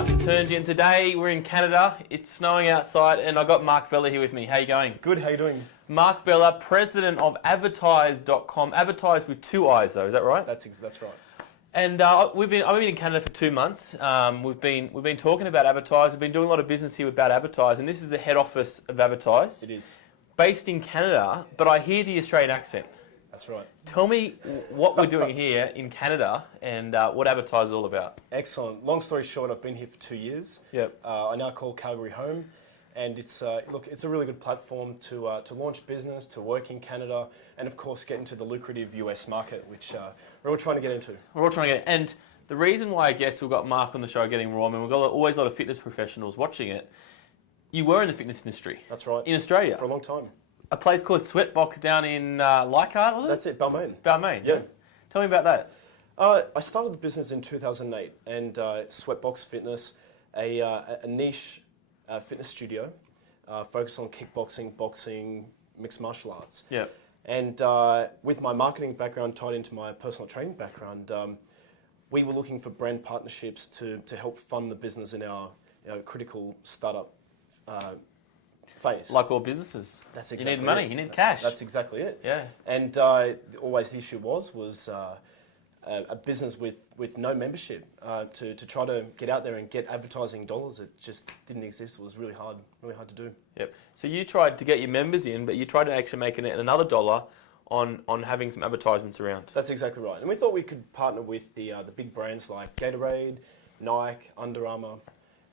Mark Advertiise, and today we're in Canada. It's snowing outside, and I got Mark Vella here with me. How you going? Good, how you doing? Mark Vella, president of Advertiise.com. Advertise with two I's, though. Is that right? That's right. And I've been in Canada for 2 months. We've been talking about Advertise. We've been doing a lot of business here about Advertise, and this is the head office of Advertise. It is. Based in Canada, but I hear the Australian accent. That's right. Tell me what we're doing here in Canada and what Advertise is all about. Excellent. Long story short, I've been here for 2 years. Yep. I now call Calgary home, and it's it's a really good platform to launch business, to work in Canada, and of course get into the lucrative US market, which we're all trying to get into. We're all trying to get it. And the reason why I guess we've got Mark on the show getting raw, I mean, we've got always a lot of fitness professionals watching it. You were in the fitness industry. That's right. In Australia. For a long time. A place called Sweatbox down in Leichhardt, was it? That's it, Balmain. Balmain. Yeah. Tell me about that. I started the business in 2008, and Sweatbox Fitness, a niche fitness studio focused on kickboxing, boxing, mixed martial arts. Yeah. And with my marketing background tied into my personal training background, we were looking for brand partnerships to help fund the business in our critical startup phase. Like all businesses. That's exactly You need money, you need cash. That's exactly it. Yeah. And always the issue was a business with no membership. To try to get out there and get advertising dollars, it just didn't exist. It was really hard to do. Yep. So you tried to get your members in, but you tried to actually make another dollar on having some advertisements around. That's exactly right. And we thought we could partner with the big brands like Gatorade, Nike, Under Armour,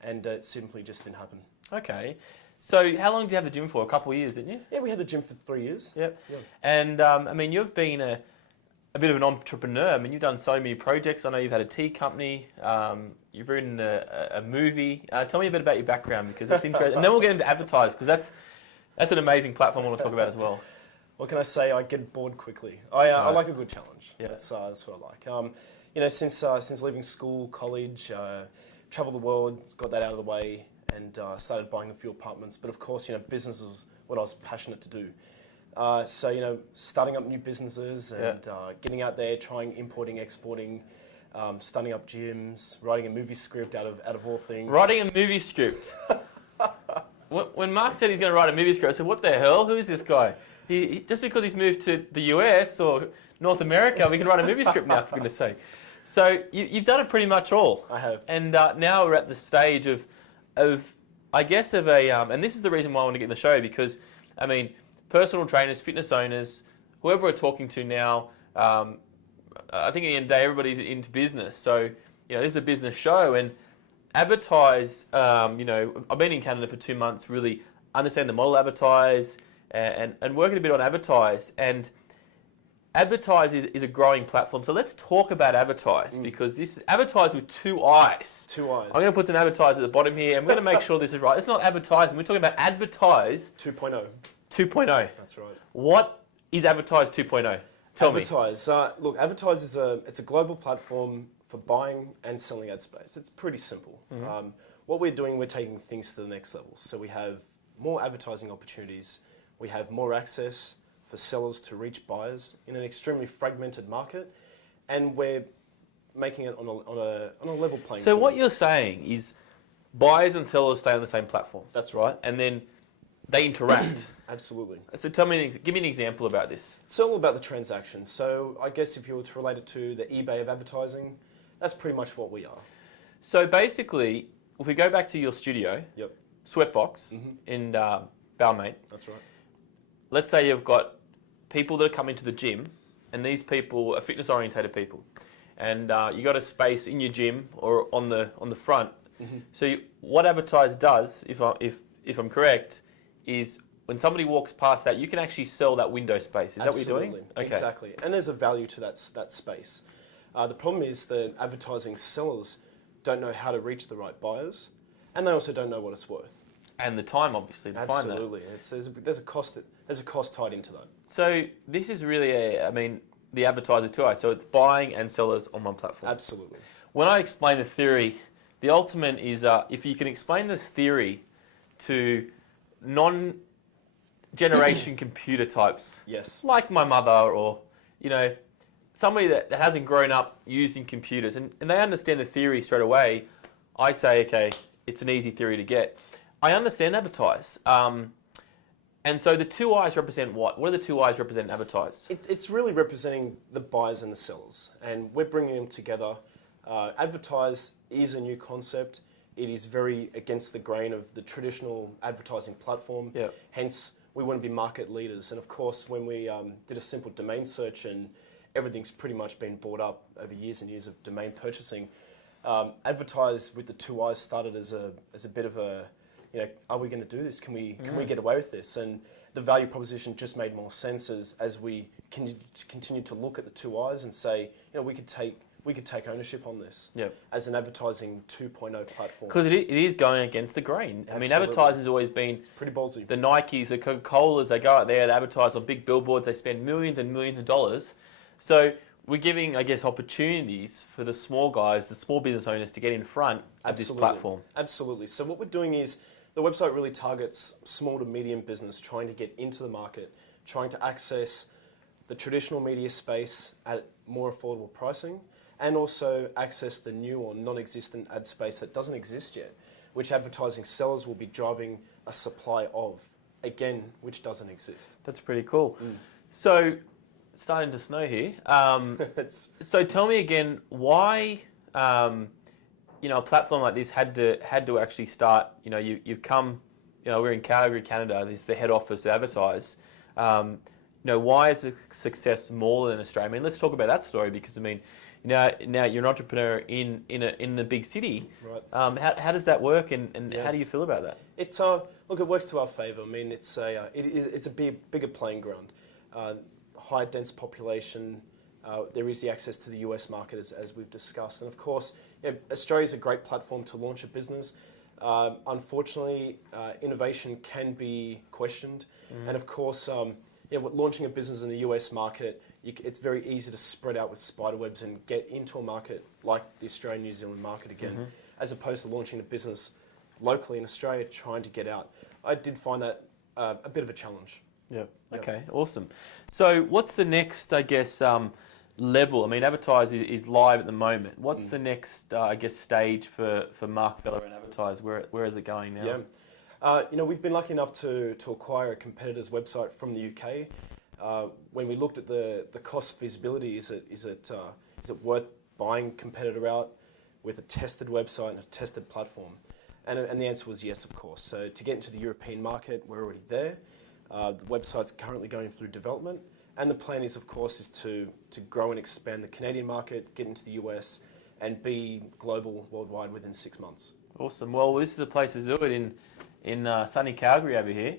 and it simply just didn't happen. Okay. So how long did you have the gym for? A couple of years, didn't you? Yeah, we had the gym for 3 years. Yep. And I mean, you've been a bit of an entrepreneur. I mean, you've done so many projects. I know you've had a tea company. You've written a movie. Tell me a bit about your background, because that's interesting. And then we'll get into Advertise, because that's an amazing platform I want to talk about as well. What can I say? I get bored quickly. I like a good challenge. Yeah. That's what I like. Since leaving school, college, traveled the world, got that out of the way, and started buying a few apartments. But of course, business is what I was passionate to do. So, starting up new businesses and getting out there, trying importing, exporting, starting up gyms, writing a movie script out of all things. Writing a movie script. When Mark said he's going to write a movie script, I said, what the hell? Who is this guy? He just because he's moved to the US or North America, we can write a movie script now, for goodness sake. So you've done it pretty much all. I have. And now we're at the stage of I guess, and this is the reason why I want to get in the show, because, I mean, personal trainers, fitness owners, whoever we're talking to now, I think at the end of the day, everybody's into business. So, this is a business show, and Advertise, I've been in Canada for 2 months, really understand the model Advertise, and working a bit on Advertise. And Advertise is a growing platform. So let's talk about Advertise, because this is Advertise with two I's. Two I's. I'm going to put some Advertise at the bottom here. I'm going to make sure this is right. It's not advertising. We're talking about Advertise 2.0. 2.0. That's right. What is Advertise 2.0? Tell me. Look, Advertise is a global platform for buying and selling ad space. It's pretty simple. Mm-hmm. What we're doing, we're taking things to the next level. So we have more advertising opportunities. We have more access for sellers to reach buyers in an extremely fragmented market, and we're making it on a level playing field. So what you're saying is buyers and sellers stay on the same platform. That's right. And then they interact. Absolutely. So give me an example about this. It's all about the transaction. So I guess if you were to relate it to the eBay of advertising, that's pretty much what we are. So basically, if we go back to your studio, yep, Sweatbox in Balmain. That's right. Let's say you've got people that are coming to the gym, and these people are fitness-orientated people, and you got a space in your gym or on the front. Mm-hmm. So what Advertise does, if I'm correct, is when somebody walks past that, you can actually sell that window space. Is Absolutely. That what you're doing? Okay. Exactly. And there's a value to that space. The problem is that advertising sellers don't know how to reach the right buyers, and they also don't know what it's worth. And the time, obviously, to find that. Absolutely. There's a cost tied into that. So this is really the advertiser too. So it's buying and sellers on one platform. Absolutely. When I explain the theory, the ultimate is if you can explain this theory to non-generation computer types. Yes. Like my mother, or somebody that hasn't grown up using computers, and they understand the theory straight away. I say, okay, it's an easy theory to get. I understand Advertiise. And so the two eyes represent what? What do the two eyes represent in Advertiise? It's really representing the buyers and the sellers, and we're bringing them together. Advertiise is a new concept. It is very against the grain of the traditional advertising platform. Yep. Hence, we want to be market leaders. And of course, when we did a simple domain search, and everything's pretty much been bought up over years and years of domain purchasing, Advertiise with the two eyes started as a bit of a, are we going to do this? Can we get away with this? And the value proposition just made more sense as we continue to look at the two eyes and say, we could take ownership on this as an advertising 2.0 platform. Because it is going against the grain. Absolutely. I mean, advertising has always been It's pretty ballsy. The Nikes, the Coca-Colas, they go out there, they advertise on big billboards, they spend millions and millions of dollars. So we're giving, I guess, opportunities for the small guys, the small business owners to get in front of this platform. Absolutely. So what we're doing is the website really targets small to medium business trying to get into the market, trying to access the traditional media space at more affordable pricing, and also access the new or non-existent ad space that doesn't exist yet, which advertising sellers will be driving a supply of, again, which doesn't exist. That's pretty cool. So, it's starting to snow here. So tell me again, why a platform like this had to actually start. You've come. We're in Calgary, Canada. This is the head office of Advertiise. Why is a success more than Australia? I mean, let's talk about that story because now you're an entrepreneur in the big city. Right. How does that work, and how do you feel about that? It's look, it works to our favour. I mean, it's a bigger playing ground, high dense population. There is the access to the US market as we've discussed, and of course, Australia is a great platform to launch a business. Unfortunately, innovation can be questioned, and of course, launching a business in the US market, it's very easy to spread out with spider webs and get into a market like the Australian New Zealand market again, as opposed to launching a business locally in Australia trying to get out. I did find that a bit of a challenge. Yeah. Okay. Awesome. So, what's the next, I guess, level? I mean, Advertiise is live at the moment. What's the next, I guess, stage for Mark Vella and Advertiise? Where is it going now? Yeah. We've been lucky enough to acquire a competitor's website from the UK. When we looked at the cost feasibility, is it worth buying competitor out with a tested website and a tested platform? And the answer was yes, of course. So to get into the European market, we're already there. The website's currently going through development, and the plan is, of course, is to grow and expand the Canadian market, get into the US, and be global, worldwide within 6 months. Awesome. Well, this is a place to do it in sunny Calgary over here,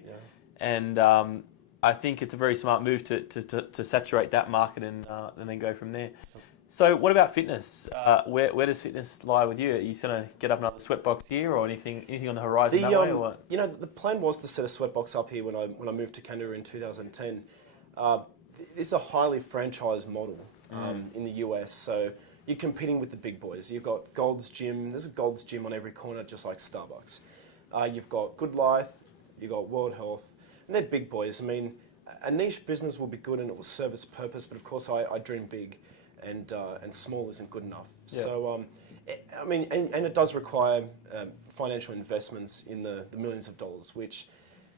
and I think it's a very smart move to saturate that market and then go from there. So, what about fitness? Where does fitness lie with you? Are you going to get up another sweatbox here, or anything on the horizon that way, or what? The plan was to set a sweatbox up here when I moved to Canada in 2010. It's a highly franchised model in the US, so you're competing with the big boys. You've got Gold's Gym. There's a Gold's Gym on every corner, just like Starbucks. You've got Good Life. You've got World Health, and they're big boys. I mean, a niche business will be good and it will serve its purpose, but of course, I dream big. And small isn't good enough. Yeah. So, and it does require financial investments in the millions of dollars, which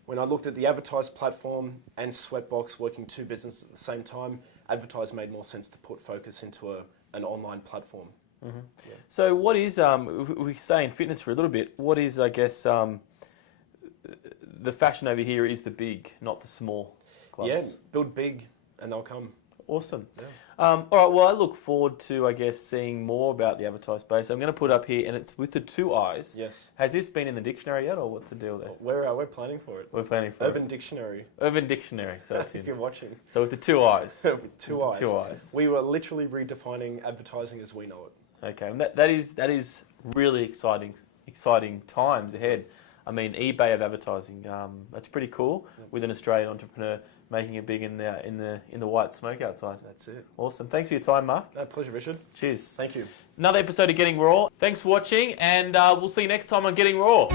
when I looked at the Advertiise platform and Sweatbox working two businesses at the same time, Advertiise made more sense to put focus into an online platform. Mm-hmm. Yeah. So what is, we stay in fitness for a little bit, what is, I guess, the fashion over here is the big, not the small clubs? Yeah, build big and they'll come. Awesome. Yeah. All right, well, I look forward to, I guess, seeing more about the Advertiise space. I'm going to put up here, and it's with the two eyes. Yes. Has this been in the dictionary yet, or what's the deal there? We're planning for it. We're planning for Urban Dictionary. Urban Dictionary, so that's if you're watching. So with the two eyes. With two eyes. Two eyes. We were literally redefining advertising as we know it. Okay, and that is really exciting times ahead. I mean, eBay of advertising. That's pretty cool with an Australian entrepreneur making it big in the white smoke outside. That's it. Awesome. Thanks for your time, Mark. No, pleasure, Richard. Cheers. Thank you. Another episode of Getting Raw. Thanks for watching, and we'll see you next time on Getting Raw.